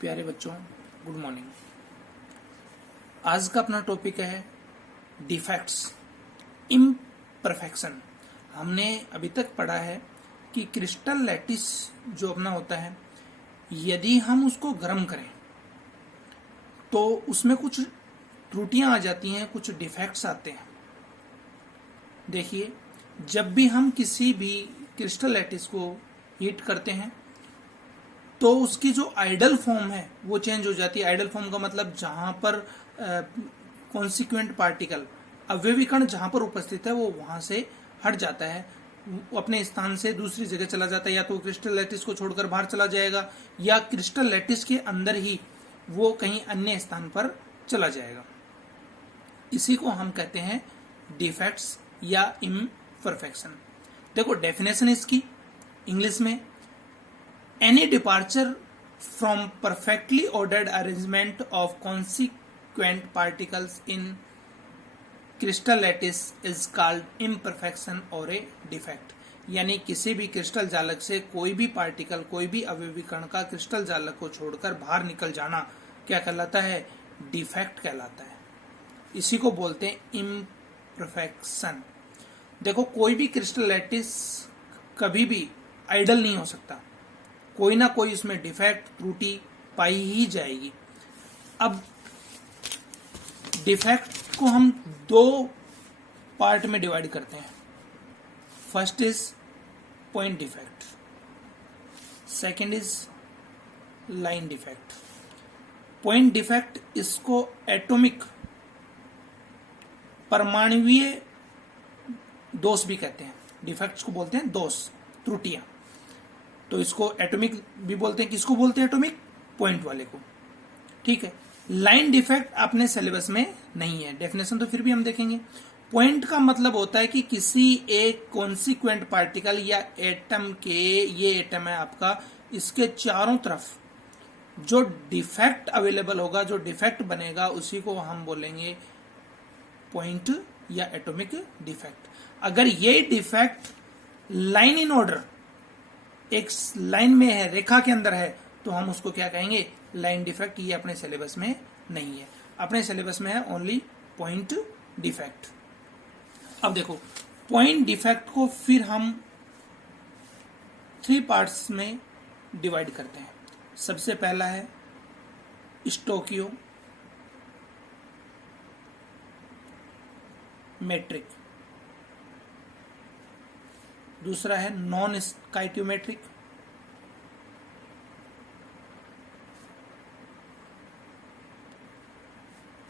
प्यारे बच्चों, good morning. आज का अपना टॉपिक है डिफेक्ट्स, इम्परफेक्शन। हमने अभी तक पढ़ा है कि क्रिस्टल लैटिस जो अपना होता है, यदि हम उसको गर्म करें तो उसमें कुछ त्रुटियां आ जाती हैं, कुछ डिफेक्ट्स आते हैं। देखिए, जब भी हम किसी भी क्रिस्टल लैटिस को हीट करते हैं तो उसकी जो आइडल फॉर्म है वो चेंज हो जाती है। आइडल फॉर्म का मतलब जहां पर कॉन्सिक्वेंट पार्टिकल, अवयवी कण जहां पर उपस्थित है वो वहां से हट जाता है, वो अपने स्थान से दूसरी जगह चला जाता है। या तो क्रिस्टल लैटिस को छोड़कर बाहर चला जाएगा या क्रिस्टल लैटिस के अंदर ही वो कहीं अन्य स्थान पर चला जाएगा। इसी को हम कहते हैं डिफेक्ट्स या इम्परफेक्शन। देखो, डेफिनेशन इसकी इंग्लिश में, any departure from perfectly ordered arrangement of consequent particles in crystal lattice is called imperfection or a defect। यानी किसी भी क्रिस्टल जालक से कोई भी पार्टिकल, कोई भी अवयवी कण का क्रिस्टल जालक को छोड़कर बाहर निकल जाना क्या कहलाता है? डिफेक्ट कहलाता है। इसी को बोलते हैं इम्परफेक्शन। देखो, कोई भी क्रिस्टल लैटिस कभी भी आइडल नहीं हो सकता, कोई ना कोई इसमें डिफेक्ट, त्रुटि पाई ही जाएगी। अब डिफेक्ट को हम दो पार्ट में डिवाइड करते हैं। First is point defect, second is line defect. Point defect इसको एटॉमिक, परमाणुवीय दोष भी कहते हैं। डिफेक्ट्स को बोलते हैं दोष, त्रुटियां। तो इसको एटॉमिक भी बोलते हैं। किसको बोलते हैं एटॉमिक? पॉइंट वाले को। ठीक है। लाइन डिफेक्ट अपने सिलेबस में नहीं है, डेफिनेशन तो फिर भी हम देखेंगे। पॉइंट का मतलब होता है कि किसी एक कॉन्सिक्वेंट पार्टिकल या एटम के, ये एटम है आपका, इसके चारों तरफ जो डिफेक्ट अवेलेबल होगा, जो डिफेक्ट बनेगा, उसी को हम बोलेंगे पॉइंट या एटॉमिक डिफेक्ट। अगर ये डिफेक्ट लाइन इन ऑर्डर, एक लाइन में है, रेखा के अंदर है, तो हम उसको क्या कहेंगे? Line defect. ये अपने सिलेबस में नहीं है, अपने सिलेबस में है ओनली पॉइंट डिफेक्ट। अब देखो, पॉइंट डिफेक्ट को फिर हम 3 पार्ट्स में डिवाइड करते हैं। सबसे पहला है स्टोकियो मेट्रिक, दूसरा है नॉन स्काइटोमेट्रिक,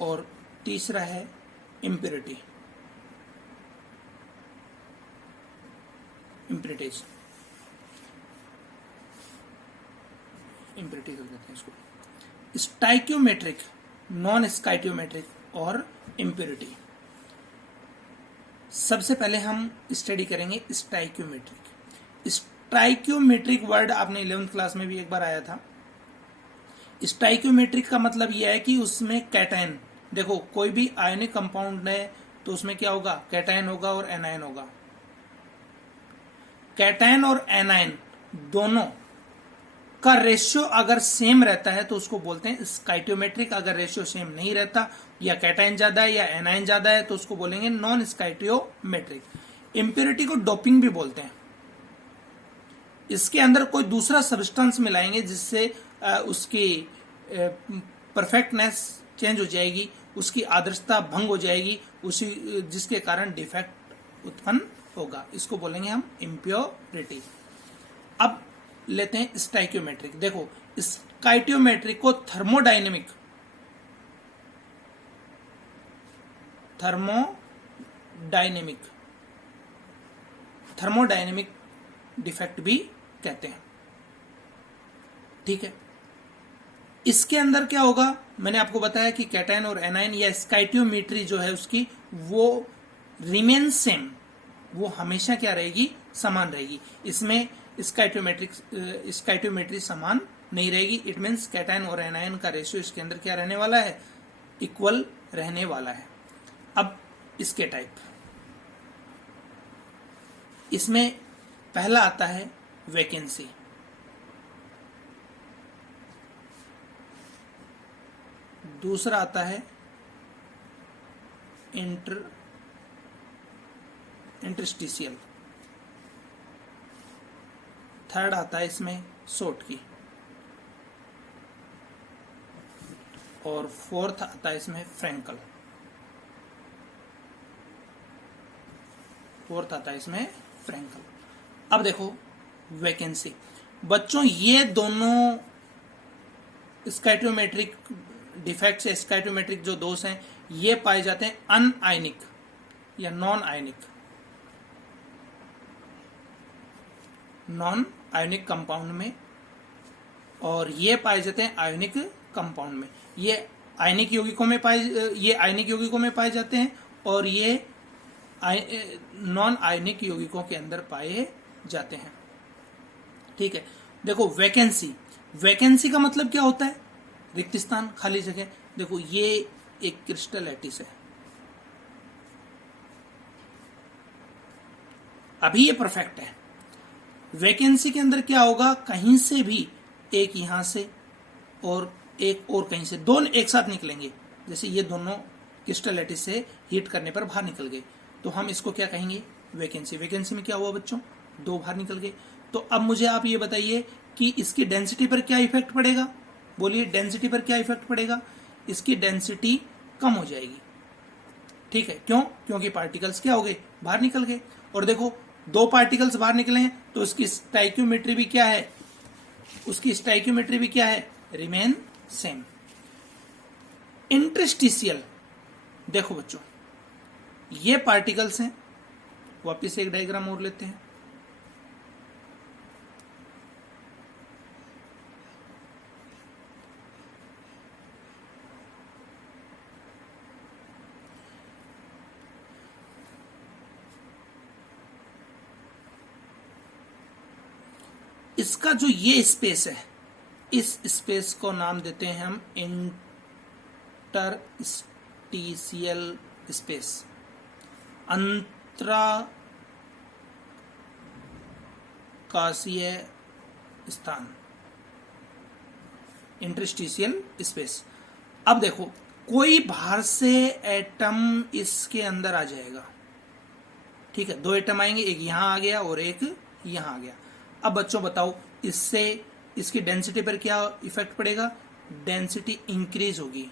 और तीसरा है इम्प्योरिटी, इम्प्योरिटीज, इम्प्योरिटी कहते हैं इसको। स्टाइक्योमेट्रिक, नॉन स्काइटोमेट्रिक और इम्प्योरिटी। सबसे पहले हम स्टडी करेंगे स्टाइक्योमेट्रिक। स्टाइक्योमेट्रिक वर्ड आपने 11th क्लास में भी एक बार आया था। स्टाइक्योमेट्रिक का मतलब यह है कि उसमें कैटायन, देखो कोई भी आयनिक कंपाउंड है तो उसमें क्या होगा? कैटायन होगा और एनायन होगा। कैटायन और एनायन दोनों का रेशियो अगर सेम रहता है तो उसको बोलते हैं स्काइटोमेट्रिक। अगर रेशियो सेम नहीं रहता, या कैटायन ज्यादा है या एनायन ज्यादा है, तो उसको बोलेंगे नॉन स्काइटोमेट्रिक। इम्प्योरिटी को डोपिंग भी बोलते हैं। इसके अंदर कोई दूसरा सब्सटेंस मिलाएंगे जिससे उसकी परफेक्टनेस चेंज हो जाएगी, उसकी आदर्शता भंग हो जाएगी, उसी जिसके कारण डिफेक्ट उत्पन्न होगा। इसको बोलेंगे हम इम्प्योरिटी। अब लेते हैं स्टाइक्योमेट्रिक। देखो, स्काइटोमेट्रिक को थर्मोडायनेमिक डिफेक्ट भी कहते हैं। ठीक है। इसके अंदर क्या होगा? मैंने आपको बताया कि कैटायन और एनायन या स्काइटोमेट्री जो है उसकी, वो रिमेन सेम, वो हमेशा क्या रहेगी? समान रहेगी। इसमें स्काइटोमेट्री समान नहीं रहेगी। इट मीन्स कैटायन और एनायन का रेशियो इसके अंदर क्या रहने वाला है? इक्वल रहने वाला है। अब इसके टाइप, इसमें पहला आता है वैकेंसी। दूसरा आता है इंटरस्टिशियल, थर्ड आता है इसमें शॉर्टकी, और फोर्थ आता है इसमें फ्रैंकल। फोर्थ आता है इसमें फ्रैंकल। अब देखो वैकेंसी, बच्चों ये दोनों स्कैटोमेट्रिक डिफेक्ट्स, स्कैटोमेट्रिक जो दोष हैं, ये पाए जाते हैं अनआयनिक या नॉन आयनिक कंपाउंड में, और ये पाए जाते हैं आयनिक कंपाउंड में। ये आयनिक यौगिकों में पाए जाते हैं, और ये नॉन आयनिक यौगिकों के अंदर पाए जाते हैं। ठीक है, देखो वैकेंसी का मतलब क्या होता है? रिक्त स्थान, खाली जगह। देखो ये एक क्रिस्टल लैटिस है, अभी ये परफेक्ट है। वैकेंसी के अंदर क्या होगा? कहीं से भी एक यहां से और एक और कहीं से, दोनों एक साथ निकलेंगे। जैसे ये दोनों क्रिस्टल लैटिस से हीट करने पर बाहर निकल गए, तो हम इसको क्या कहेंगे? वैकेंसी। वैकेंसी में क्या हुआ बच्चों? दो बाहर निकल गए। तो अब मुझे आप ये बताइए कि इसकी डेंसिटी पर क्या इफेक्ट पड़ेगा? बोलिए, डेंसिटी पर क्या इफेक्ट पड़ेगा? इसकी डेंसिटी कम हो जाएगी। ठीक है, क्यों? क्योंकि पार्टिकल्स क्या हो गए? बाहर निकल गए। और देखो, दो पार्टिकल्स बाहर निकले हैं, तो उसकी स्टाइक्योमेट्री भी क्या है? Remain same. इंटरस्टिशियल, देखो बच्चों, ये पार्टिकल्स हैं। वापिस एक डायग्राम और लेते हैं। इसका जो ये स्पेस है, इस स्पेस को नाम देते हैं हम इंटरस्टिशियल स्पेस, अंतराकाशीय स्थान, इंटरस्टिशियल स्पेस। अब देखो, कोई बाहर से एटम इसके अंदर आ जाएगा। ठीक है, दो एटम आएंगे, एक यहां आ गया और एक यहां आ गया। अब बच्चों बताओ, इससे इसकी डेंसिटी पर क्या इफेक्ट पड़ेगा? डेंसिटी इंक्रीज होगी।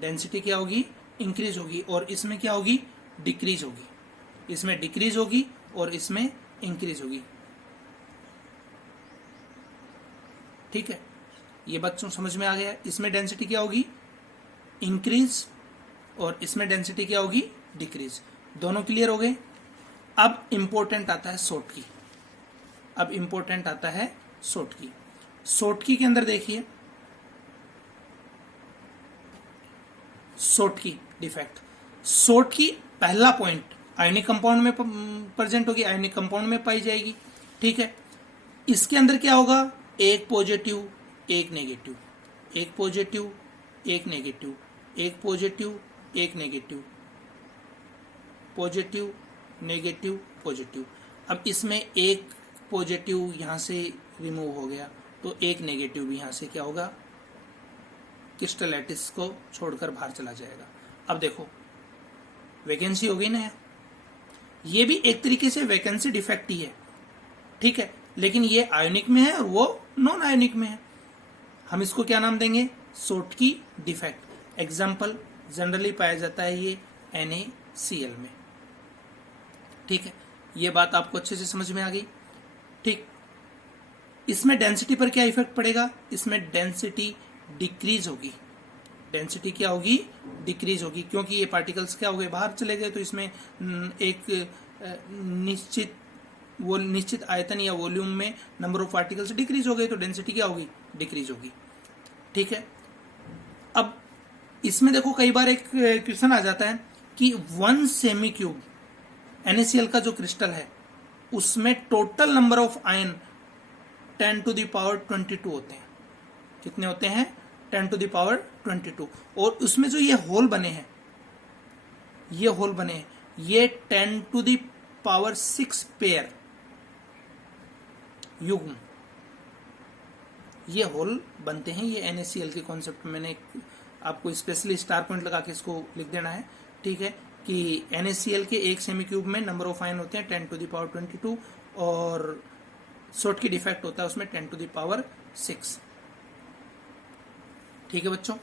डेंसिटी क्या होगी? इंक्रीज होगी। और इसमें क्या होगी? डिक्रीज होगी। इसमें डिक्रीज होगी और इसमें इंक्रीज होगी। ठीक है, ये बच्चों समझ में आ गया। इसमें डेंसिटी क्या होगी? इंक्रीज, और इसमें डेंसिटी क्या होगी? डिक्रीज। दोनों क्लियर हो गए। अब इंपॉर्टेंट आता है शॉर्टकी। शॉर्टकी के अंदर देखिए, शॉर्टकी डिफेक्ट। शॉर्टकी पहला पॉइंट आयनिक कंपाउंड में प्रेजेंट होगी, आयनिक कंपाउंड में पाई जाएगी। ठीक है, इसके अंदर क्या होगा? एक पॉजिटिव, एक नेगेटिव, एक पॉजिटिव, एक नेगेटिव, एक पॉजिटिव, एक नेगेटिव, पॉजिटिव, नेगेटिव, पॉजिटिव। अब इसमें एक पॉजिटिव यहां से रिमूव हो गया, तो एक नेगेटिव भी यहां से क्या होगा? क्रिस्टल लैटिस को छोड़कर बाहर चला जाएगा। अब देखो, वैकेंसी हो गई ना। ये भी एक तरीके से वैकेंसी डिफेक्ट ही है। ठीक है, लेकिन ये आयोनिक में है और वो नॉन आयोनिक में है। हम इसको क्या नाम देंगे? Schottky defect. एग्जाम्पल जनरली पाया जाता है ये NaCl में। ठीक है, ये बात आपको अच्छे से समझ में आ गई। ठीक, इसमें डेंसिटी पर क्या इफेक्ट पड़ेगा? इसमें डेंसिटी डिक्रीज होगी। डेंसिटी क्या होगी? डिक्रीज होगी, क्योंकि ये पार्टिकल्स क्या हो गए? बाहर चले गए। तो इसमें एक निश्चित आयतन या वॉल्यूम में नंबर ऑफ पार्टिकल्स डिक्रीज हो गए, तो डेंसिटी क्या होगी? डिक्रीज होगी। ठीक है, अब इसमें देखो, कई बार एक क्वेश्चन आ जाता है कि 1 सेमी क्यूब NaCl का जो क्रिस्टल है, उसमें टोटल नंबर ऑफ आयन 10⁻22 होते हैं। कितने होते हैं? 10⁻22। और उसमें जो ये होल बने हैं, ये 10⁻6 पेयर युग्म ये होल बनते हैं। ये NaCl के कॉन्सेप्ट में मैंने आपको स्पेशली स्टार पॉइंट लगा के इसको लिख देना है, ठीक है, कि NaCl के एक सेमी क्यूब में नंबर ऑफ आयन होते हैं 10⁻22 और शॉर्टकी डिफेक्ट होता है उसमें 10⁻6। ठीक है बच्चों।